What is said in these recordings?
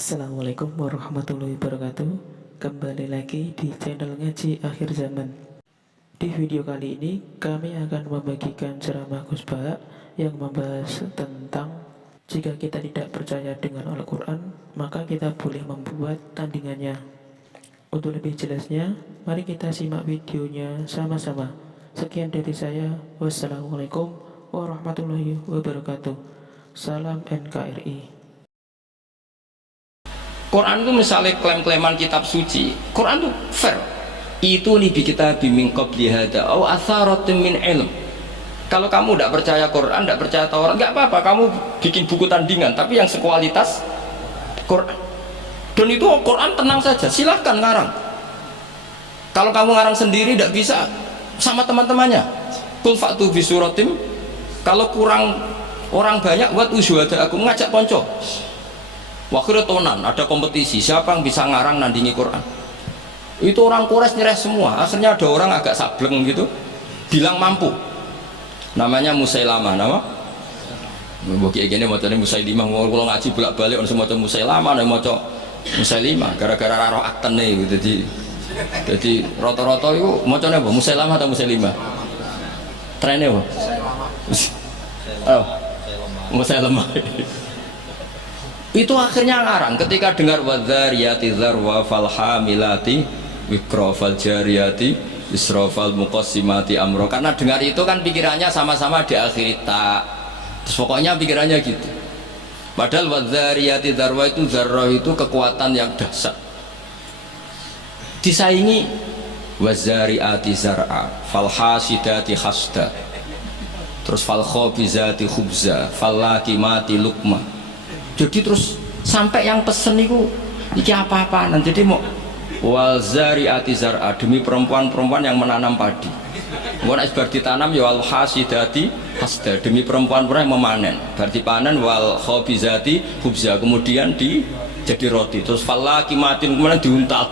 Assalamualaikum warahmatullahi wabarakatuh. Kembali lagi di channel Ngaji Akhir Zaman. Di video kali ini kami akan membagikan ceramah Gus Baha yang membahas tentang jika kita tidak percaya dengan Al-Quran, maka kita boleh membuat tandingannya. Untuk lebih jelasnya, mari kita simak videonya sama-sama. Sekian dari saya. Wassalamualaikum warahmatullahi wabarakatuh. Salam NKRI. Quran itu misalnya klaim-klaiman kitab suci, Quran itu fair. Itu nih kita bimbing qabli hada au atharatin min ilm. Kalau kamu tidak percaya Quran, tidak percaya Taurat, nggak apa-apa, kamu bikin buku tandingan, tapi yang sekualitas Quran. Dan itu Quran tenang saja, silahkan ngarang. Kalau kamu ngarang sendiri tidak bisa, sama teman-temannya. Qul fa'tu bi suratim. Kalau kurang orang banyak, buat usyuhada, aku ngajak konco. Wakil tonan, ada kompetisi siapa yang bisa ngarang nandingi Quran. Itu orang Quraisy nyerah semua. Akhirnya ada orang agak sableng gitu bilang mampu, namanya Musailamah. Nama bagi gini macamnya Musailimah. Kalau ngaji bolak balik orang semua Musailamah, ada macam Musailimah gara-gara raro akten nih gitu. Jadi roto-roto itu macamnya apa, Musailamah atau Musailimah trennya apa? Oh, Musailamah. Itu akhirnya ngarang ketika dengar wadzariyati dzarwa fal hamilati wikra fal jariyati israfal muqassimati amro, karena dengar itu kan pikirannya sama-sama diakhiri ta, terus pokoknya pikirannya gitu. Padahal wadzariyati dzarwa itu zarrah itu kekuatan yang dahsyat, disaingi wazariati zar'a fal hasidati hasda, terus fal khabizati khubza fal lakimati lukma. Jadi terus sampai yang pesen itu iki apa-apaan. Jadi mau wal zariati zar'a, demi perempuan-perempuan yang menanam padi. Bukan bar ditanam ya wal hasidati hasda, demi perempuan-perempuan yang memanen. Berarti panen wal khabizati khubza, kemudian jadi roti. Terus fal lakimatin kemudian diuntal.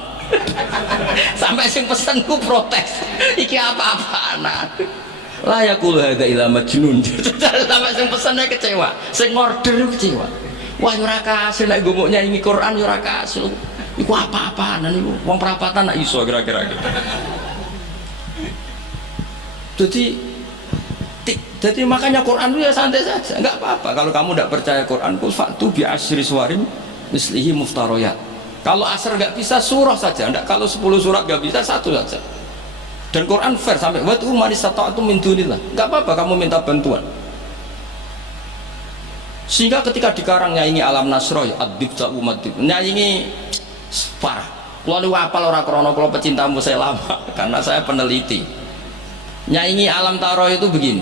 Sampai sing pesen ku protes. Iki apa-apaan. Lah ya kul hada ila majnun. Sampai sing pesennya kecewa, sing order kecewa. Wah ora kasil nek gumuknya ini Quran ora kasil. Iku apa-apaan niku? Wong perapatan nak iso kira-kira gitu. Jadi makanya Quran itu ya santai saja, enggak apa-apa. Kalau kamu tidak percaya Quran, kul fa'tu bi asyri suwarin mislihi muftariyat. Kalau asar enggak bisa surah saja, enggak, kalau 10 surat enggak bisa, satu saja. Dan Quran fair sampai wa tu manisata'atu min dunillah. Enggak apa-apa kamu minta bantuan. Sehingga ketika dikarang nyanyi alam nasroh adib umatib nyanyi parah. Kalau apal orang krono, kalau pecinta saya lama karena saya peneliti. Nyanyi alam taroh itu begini.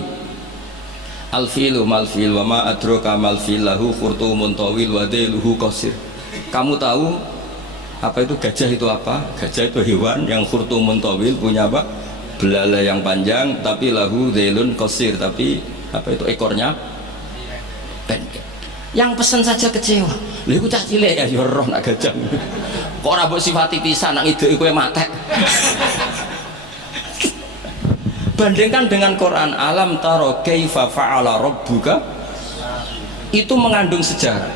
Alfilu malfil wa ma adroka malfil lahu khurtumun tawil wa dailuhu qasir. Kamu tahu apa itu gajah itu apa? Gajah itu hewan yang khurtumun tawil, punya apa? Belalai yang panjang, tapi lahu dailun qasir, tapi apa itu ekornya pendek. Yang pesen saja kecewa. Lha iku cah cilik ya roh nak gajah. Kok ora mbok sifati pisan nak iduk kowe matek. Bandingkan dengan Quran, alam taro kaifa fa'ala rabbuka, itu mengandung sejarah.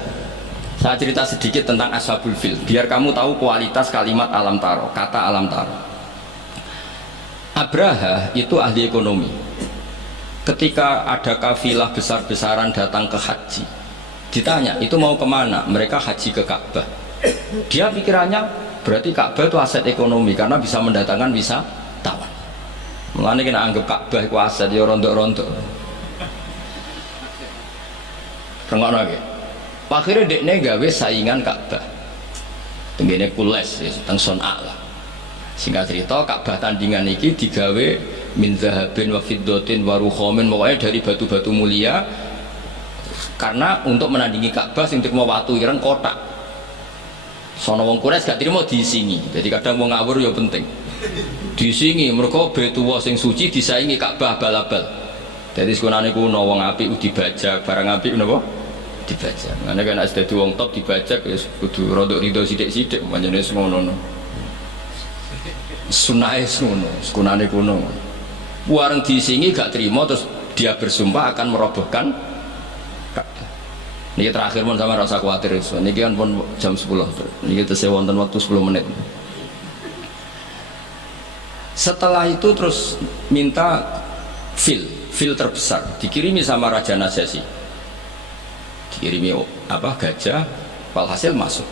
Saya cerita sedikit tentang Ashabul Fil biar kamu tahu kualitas kalimat alam taro, kata alam taro. Abraha itu ahli ekonomi. Ketika ada kafilah besar-besaran datang ke haji, ditanya itu mau kemana, mereka haji ke Ka'bah. Dia pikirannya berarti Ka'bah itu aset ekonomi karena bisa mendatangkan wisatawan. Mulane kena anggap Ka'bah itu aset ya rontok-rontok. Rengokno iki. Akhirnya dekne gawe saingan Ka'bah. Tenggene Kules teng Son'a lah. Singkat cerita Ka'bah tandingan iki digawe min zahabin wa fiddatin wa rukhamin, pokoknya dari batu-batu mulia, karena untuk menandingi Ka'bah sing terima watu ireng kotak. Sono wong Quraisy gak terima diisingi. Jadi kadang wong ngawur ya penting. Diisingi mergo betuwa sing suci disaingi Ka'bah bal-bal. Jadi sekunane kuno wong apik dibajak, barang apik napa? Dibajak. Ngene kan nek dadi wong top dibajak wis kudu rada rido sithik-sithik pancene ngono. Sunahe ngono, sekunane kuno. Wareng diisingi gak terima terus dia bersumpah akan merobohkan Ka'bah. Niki terakhir pun sama rasa khawatir. Niki kan pun jam 10. Niki tesih wonten waktu 10 menit. Setelah itu terus minta fil terbesar dikirimi sama Raja Najasyi. Dikirimi gajah, walhasil masuk.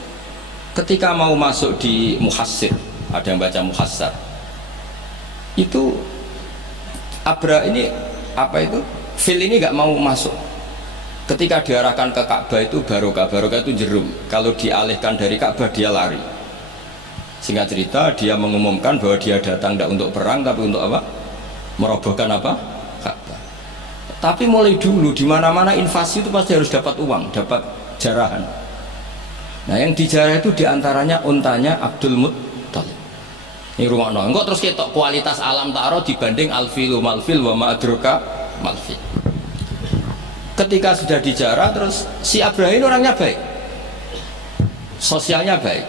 Ketika mau masuk di Muhassir, ada yang baca Muhassar. Itu Abra ini fil ini nggak mau masuk. Ketika diarahkan ke Ka'bah itu barokah itu jerum. Kalau dialihkan dari Ka'bah dia lari. Singkat cerita dia mengumumkan bahwa dia datang tidak untuk perang tapi untuk apa? Merobohkan apa? Ka'bah. Tapi mulai dulu di mana-mana invasi itu pasti harus dapat uang, dapat jarahan. Nah yang dijarah itu diantaranya untanya Abdul Muttalib. Ini rumah no. Enggak terus ketok kualitas alam ta'aruf dibanding alfilu malfil wa ma'adroka malfil. Ketika sudah dijarah terus si Abraham orangnya baik, sosialnya baik,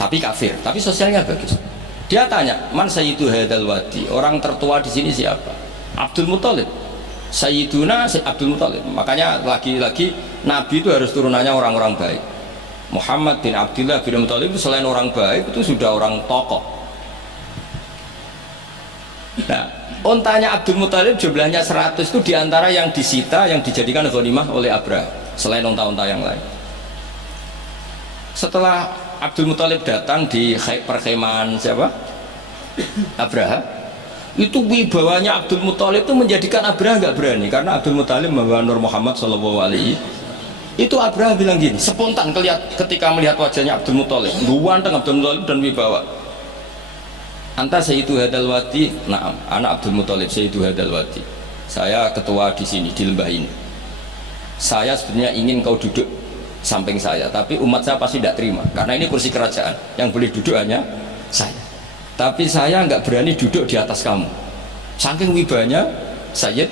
tapi kafir, tapi sosialnya bagus. Dia tanya, man sayyidu hadal wadi, orang tertua di sini siapa? Abdul Muttalib. Sayyiduna Abdul Muttalib. Makanya lagi-lagi Nabi itu harus turunannya orang-orang baik. Muhammad bin Abdullah bin Muttalib itu selain orang baik itu sudah orang tokoh. Nah, ontanya Abdul Muttalib jumlahnya 100 itu diantara yang disita, yang dijadikan ghanimah oleh Abraha selain onta-onta yang lain. Setelah Abdul Muttalib datang di perkemahan siapa? Abraha. Itu wibawanya Abdul Muttalib itu menjadikan Abraha nggak berani karena Abdul Muttalib membawa Nur Muhammad SAW. Itu Abraha bilang gini, spontan ketika melihat wajahnya Abdul Muttalib, ganteng Abdul Muttalib dan wibawa. Anta Sayyidu Hadal Wadi, naam, anak Abdul Muttalib Sayyidu Hadal Wadi. Saya ketua di sini di lembah ini. Saya sebenarnya ingin kau duduk samping saya, tapi umat saya pasti tidak terima karena ini kursi kerajaan, yang boleh duduk hanya saya. Tapi saya nggak berani duduk di atas kamu. Saking wibanya Sayyid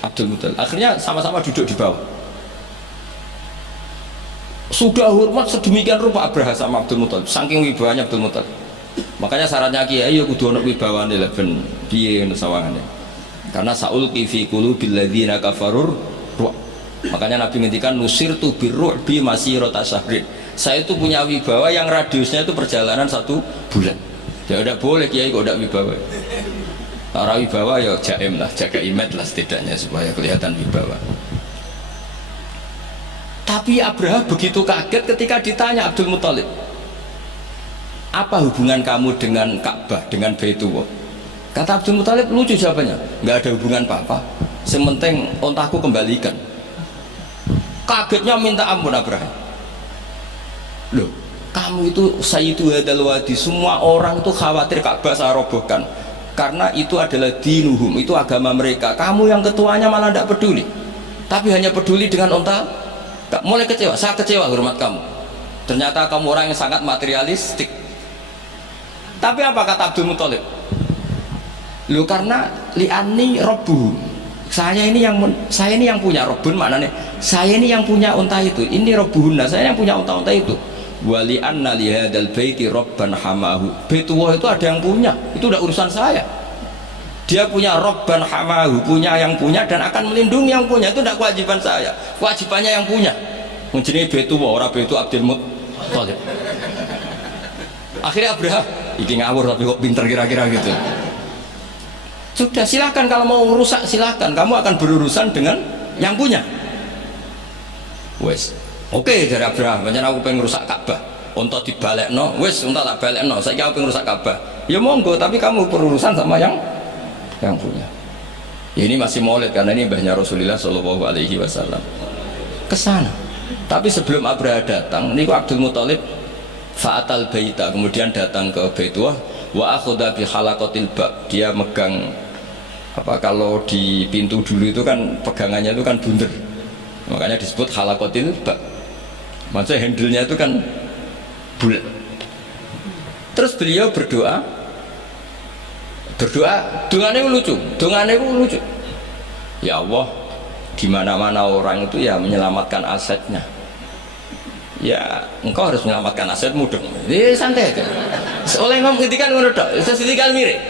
Abdul Muttalib. Akhirnya sama-sama duduk di bawah. Sudah hormat sedemikian rupa Abraha sama Abdul Muttalib, saking wibawanya Abdul Muttalib. Makanya syaratnya kiai ya kudu ana wibawane lha ben piye sawangane. Karena saul fi qulubil ladzina kafarur ruh. Makanya Nabi ngendikan nusirtu birruh bi masirata syahrin. Saya itu punya wibawa yang radiusnya itu perjalanan 1 bulan. Ya udah boleh kiai kok ndak wibawa. Ora wibawa ya jaim lah, jaga imet lah setidaknya supaya kelihatan wibawa. Tapi Abraha begitu kaget ketika ditanya Abdul Muttalib, apa hubungan kamu dengan Ka'bah, dengan Baitullah? Kata Abdul Muttalib lucu jawabannya, nggak ada hubungan apa-apa, sementing ontaku kembalikan. Kagetnya minta ampun Abraha. Loh, kamu itu Sayyidu Hadal Wadi, semua orang itu khawatir Ka'bah saya robohkan karena itu adalah dinuhum, itu agama mereka. Kamu yang ketuanya malah tidak peduli, tapi hanya peduli dengan onta. Mulai kecewa, saya kecewa hormat kamu. Ternyata kamu orang yang sangat materialistik. Tapi apa kata Abdul Muttalib? Loh karena li'ani robbuhu, saya ini yang punya robun, maknanya saya ini yang punya unta itu, ini robbuhunna, saya yang punya unta-unta itu. Wali anna lihadal baiti robban hamahu, Baitullah itu ada yang punya, itu udah urusan saya. Dia punya robban hamahu, punya yang punya dan akan melindungi yang punya, itu tidak kewajiban saya, kewajibannya yang punya. Menjadi Baitullah, orang Baitu Abdul Muttalib. Akhirnya Abraha, ini ngawur tapi kok pinter kira-kira gitu. Sudah silahkan kalau mau rusak silahkan, kamu akan berurusan dengan yang punya. Wes, oke dari Abraha, macam aku pengen rusak Ka'bah, untuk dibalik no, wes untuk tak balik no, saya pengen rusak Ka'bah. Ya monggo, tapi kamu berurusan sama yang punya. Ya, ini masih maulid karena ini mbahnya Rasulullah Shallallahu Alaihi Wasallam. Kesana. Tapi sebelum Abraha datang, ini Abdul Muttalib fa'atal baita, kemudian datang ke Baitullah wa akhudha bi halaqatil bab, dia megang apa, kalau di pintu dulu itu kan pegangannya itu kan bunder, makanya disebut halaqatil bab, maksudnya handle-nya itu kan bulat. Terus beliau berdoa, dongane lucu. Ya Allah, di mana-mana orang itu ya menyelamatkan asetnya. Ya, engkau harus menyelamatkan asetmu dong. Santai aja. Oleh ngomong ngendikan ngono tok, ditinggal mire.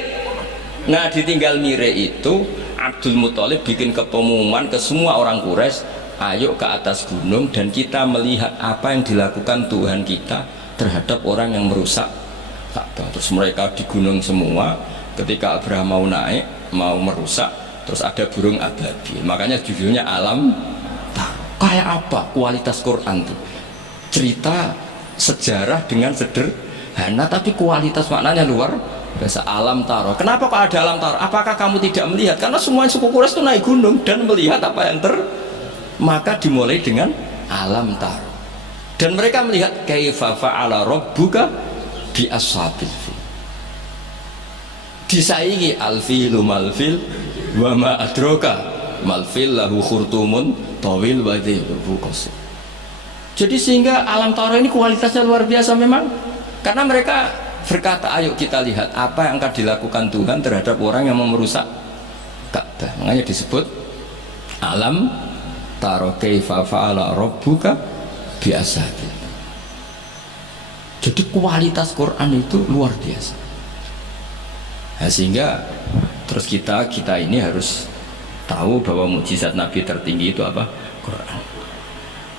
Nah, ditinggal mire itu Abdul Muttalib bikin kepengumuman ke semua orang Quraisy, ayo ke atas gunung dan kita melihat apa yang dilakukan Tuhan kita terhadap orang yang merusak Ka'bah. Terus mereka di gunung semua, ketika Abraham mau naik, mau merusak, terus ada burung ababil. Makanya judulnya Alam Taro. Kayak apa kualitas Quran itu? Cerita sejarah dengan sederhana tapi kualitas maknanya luar biasa. Alam Taro. Kenapa kok ada Alam Taro? Apakah kamu tidak melihat? Karena semua suku Quraisy itu naik gunung dan melihat apa yang maka dimulai dengan Alam Taro. Dan mereka melihat kaifa fa'ala rabbuka bi ashabil fil. Disaingi al-filu mal-fil wa ma adraka mal-fil lahu khurtumun tawil wa dhilhu qasir. Jadi sehingga Alam Taro ini kualitasnya luar biasa memang. Karena mereka berkata, ayo kita lihat apa yang akan dilakukan Tuhan terhadap orang yang mau merusak Ka'bah. Makanya disebut Alam Taro kaifa fa'ala rabbuka bi ashabil. Jadi kualitas Quran itu luar biasa. Nah, sehingga terus kita ini harus tahu bahwa mukjizat Nabi tertinggi itu apa? Quran.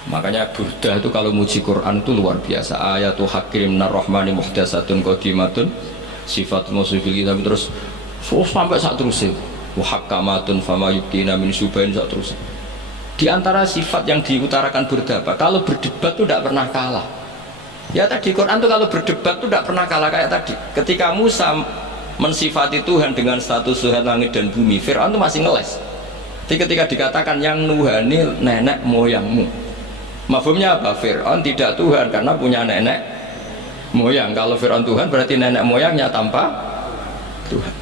Makanya Burdah itu kalau muji Quran itu luar biasa. Ayatu hakim minar rahmani muhdatsatun qadimatun sifatul musifil kitab, terus sampai saat terus muhakkamatun fama yubtina min subain saat terus. Di antara sifat yang diutarakan Burdah apa? Kalau berdebat itu tidak pernah kalah. Ya tadi Quran itu kalau berdebat itu tidak pernah kalah kayak tadi. Ketika Musa mensifati Tuhan dengan status Tuhan langit dan bumi, Fir'aun itu masih ngeles. Jadi ketika dikatakan yang nuhani nenek moyangmu, mafhumnya apa? Fir'aun tidak Tuhan karena punya nenek moyang. Kalau Fir'aun Tuhan berarti nenek moyangnya tanpa Tuhan.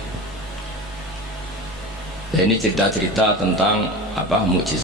Ya, ini cerita-cerita tentang apa mukjizat.